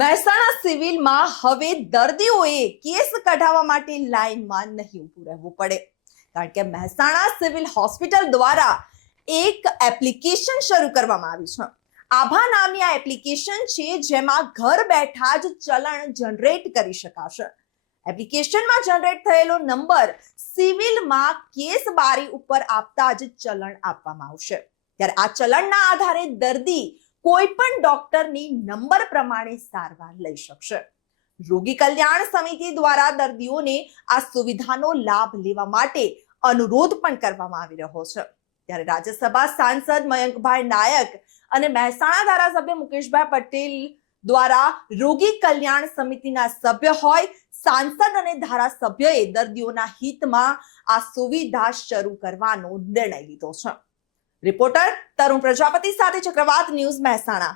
મહેસાણા સિવિલમાં હવે દર્દીઓએ કેસ કઢાવવા માટે લાઈનમાં નહીં ઊભું રહેવું પડે. કારણ કે મહેસાણા સિવિલ હોસ્પિટલ દ્વારા એક એપ્લિકેશન શરૂ કરવામાં આવી છે. આભા નામની આ એપ્લિકેશન છે જેમાં ઘર બેઠા જ ચલણ જનરેટ કરી શકાશે. એપ્લિકેશનમાં જનરેટ થયેલો નંબર સિવિલમાં કેસ બારી ઉપર આપતા જ ચલણ આપવામાં આવશે. ત્યારે આ ચલણના આધારે દર્દી કોઈ પણ ડોક્ટરની નંબર પ્રમાણે સારવાર લઈ શકશે. રોગી કલ્યાણ સમિતિ દ્વારા દર્દીઓને આ સુવિધાનો લાભ લેવા માટે અનુરોધ પણ કરવામાં આવી રહ્યો છે. ત્યારે રાજ્યસભા સાંસદ મયંકભાઈ નાયક અને મહેસાણા ધારાસભ્ય મુકેશભાઈ પટેલ દ્વારા રોગી કલ્યાણ સમિતિના સભ્ય હોય, સાંસદ અને ધારાસભ્યએ દર્દીઓના હિતમાં આ સુવિધા શરૂ કરવાનો નિર્ણય લીધો છે. રિપોર્ટર તરુણ પ્રજાપતિ સાથે ચક્રવાત ન્યૂઝ મહેસાણા.